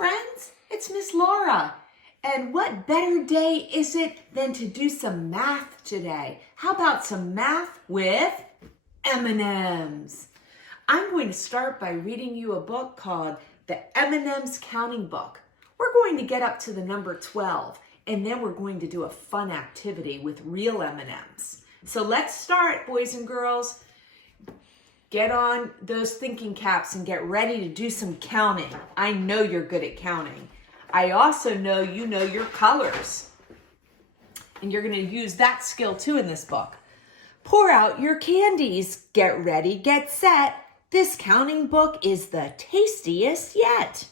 friends, it's Miss Laura. And what better day is it than to do some math today? How about some math with M&Ms? I'm going to start by reading you a book called The M&Ms Counting Book. We're going to get up to the number 12, and then we're going to do a fun activity with real M&Ms. So let's start, boys and girls. Get on those thinking caps and get ready to do some counting. I know you're good at counting. I also know you know your colors. And you're going to use that skill too in this book. Pour out your candies. Get ready, get set. This counting book is the tastiest yet.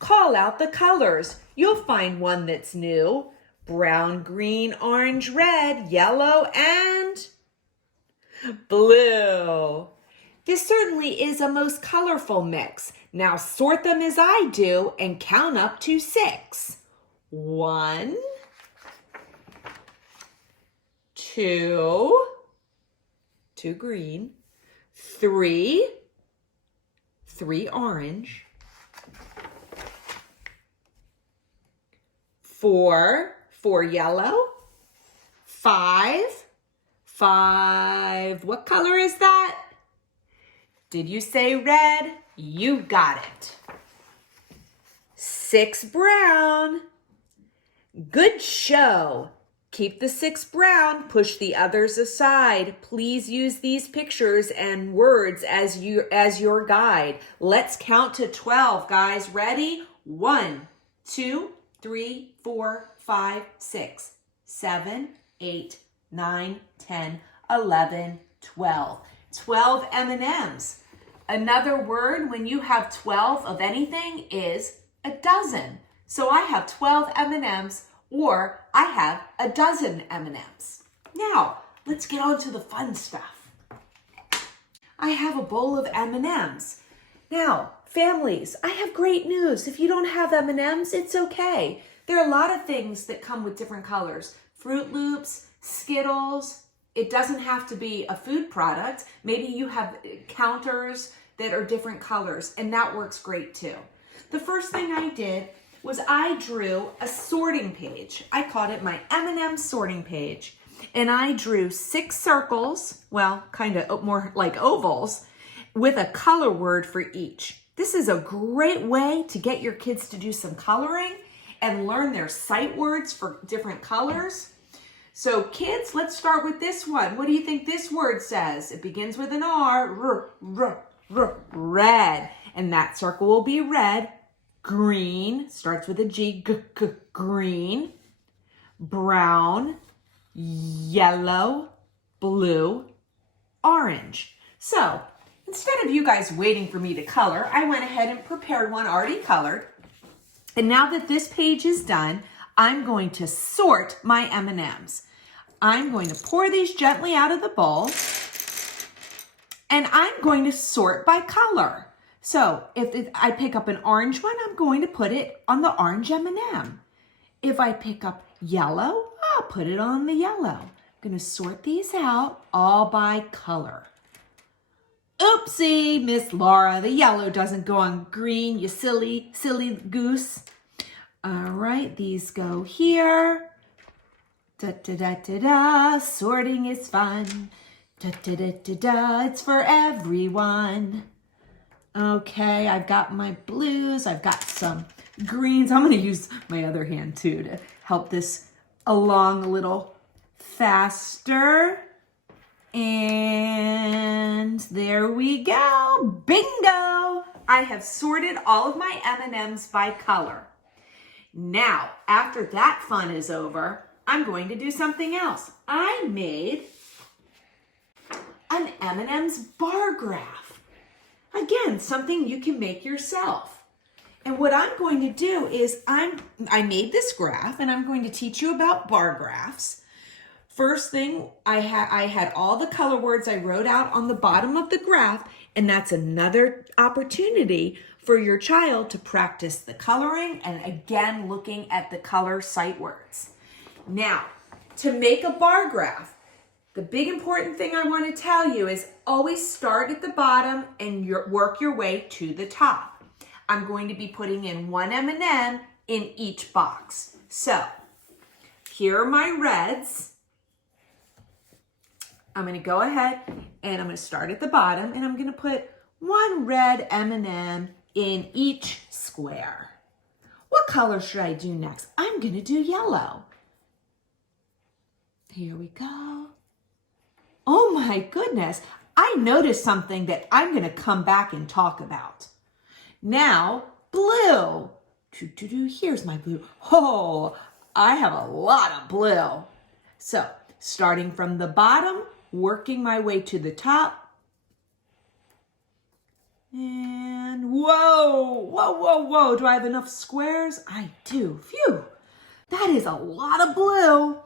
Call out the colors. You'll find one that's new. Brown, green, orange, red, yellow, and blue. This certainly is a most colorful mix. Now sort them as I do and count up to 6. 1, 2 green, 3 orange, 4 yellow, 5, what color is that? Did you say red? You got it. 6 brown. Good show. Keep the 6 brown, push the others aside. Please use these pictures and words as your guide. Let's count to 12, guys. Ready? 1, 2, 3, 4, 5, 6, 7, 8, 9, 10, 11, 12. 12 M&Ms. Another word when you have 12 of anything is a dozen. So I have 12 M&Ms or I have a dozen M&Ms. Now, let's get on to the fun stuff. I have a bowl of M&Ms. Now, families, I have great news. If you don't have M&Ms, it's okay. There are a lot of things that come with different colors. Fruit Loops, Skittles. It doesn't have to be a food product. Maybe you have counters that are different colors, and that works great too. The first thing I did was I drew a sorting page. I called it my M&M sorting page. And I drew 6 circles, well, kind of more like ovals, with a color word for each. This is a great way to get your kids to do some coloring and learn their sight words for different colors. So kids, let's start with this one. What do you think this word says? It begins with an R, red. And that circle will be red. Green, starts with a G, green. Brown, yellow, blue, orange. So instead of you guys waiting for me to color, I went ahead and prepared one already colored. And now that this page is done, I'm going to sort my M&Ms. I'm going to pour these gently out of the bowl, and I'm going to sort by color. So if I pick up an orange one, I'm going to put it on the orange M&M. If I pick up yellow, I'll put it on the yellow. I'm going to sort these out all by color. Oopsie, Miss Laura, the yellow doesn't go on green, you silly goose. All right, these go here. Da-da-da-da-da, sorting is fun. Da-da-da-da-da, it's for everyone. Okay, I've got my blues, I've got some greens. I'm gonna use my other hand too to help this along a little faster. And there we go, bingo! I have sorted all of my M&Ms by color. Now, after that fun is over, I'm going to do something else. I made an M&M's bar graph. Again, something you can make yourself. And what I'm going to do is I made this graph, and I'm going to teach you about bar graphs. First thing, I had all the color words I wrote out on the bottom of the graph, and that's another opportunity for your child to practice the coloring and again looking at the color sight words. Now, to make a bar graph, The big important thing I want to tell you is always start at the bottom and work your way to the top. I'm going to be putting in one M&M in each box. So here are my reds. I'm going to go ahead and I'm going to start at the bottom and I'm going to put one red M&M in each square. What color should I do next? I'm going to do yellow. Here we go. Oh my goodness. I noticed something that I'm going to come back and talk about. Now, blue. Here's my blue. Oh, I have a lot of blue. So, starting from the bottom, working my way to the top. And whoa. Do I have enough squares? I do. Phew. That is a lot of blue.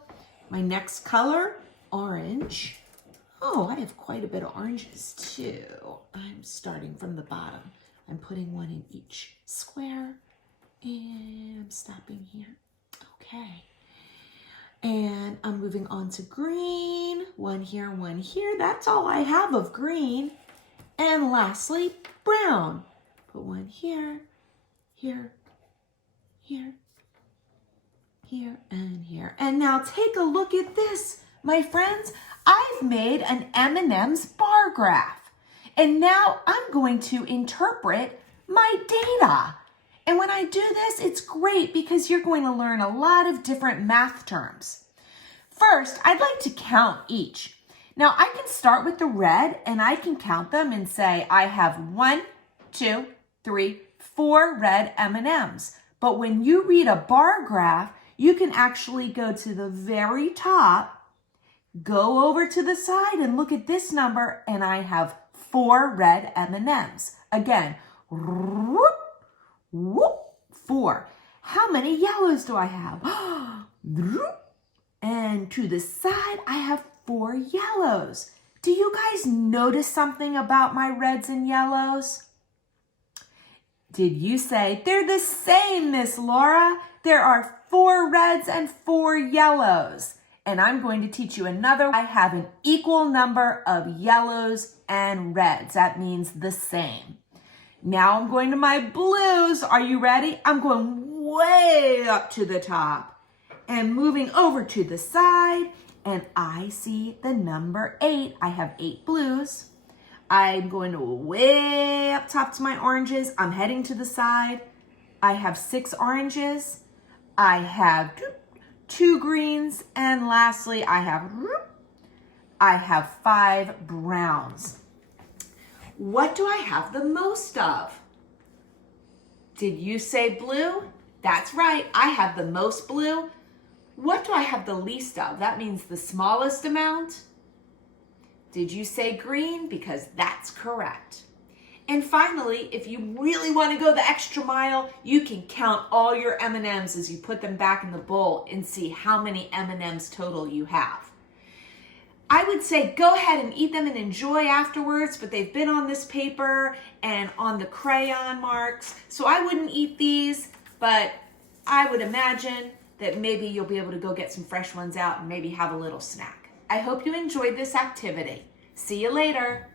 My next color, orange. Oh, I have quite a bit of oranges too. I'm starting from the bottom. I'm putting one in each square. And I'm stopping here. Okay. And I'm moving on to green. One here, one here. That's all I have of green. And lastly, brown. Put one here, here, here, here, and here. And now take a look at this, my friends. I've made an M&M's bar graph. And now I'm going to interpret my data. And when I do this, it's great because you're going to learn a lot of different math terms. First, I'd like to count each. Now, I can start with the red and I can count them and say I have 1, 2, 3, 4 red M&Ms. But when you read a bar graph, you can actually go to the very top, go over to the side and look at this number, and I have 4 red M&Ms. Again, whoop, whoop, 4. How many yellows do I have? And to the side, I have 4 yellows. Do you guys notice something about my reds and yellows? Did you say, they're the same, Miss Laura? There are 4 reds and 4 yellows. And I'm going to teach you another. I have an equal number of yellows and reds. That means the same. Now I'm going to my blues. Are you ready? I'm going way up to the top and moving over to the side. And I see the number 8. I have 8 blues. I'm going way up top to my oranges. I'm heading to the side. I have 6 oranges. I have 2 greens. And lastly, I have 5 browns. What do I have the most of? Did you say blue? That's right. I have the most blue. What do I have the least of? That means the smallest amount. Did you say green? Because that's correct. And finally, if you really want to go the extra mile, you can count all your M&Ms as you put them back in the bowl and see how many M&Ms total you have. I would say go ahead and eat them and enjoy afterwards, but they've been on this paper and on the crayon marks. So I wouldn't eat these, but I would imagine that maybe you'll be able to go get some fresh ones out and maybe have a little snack. I hope you enjoyed this activity. See you later.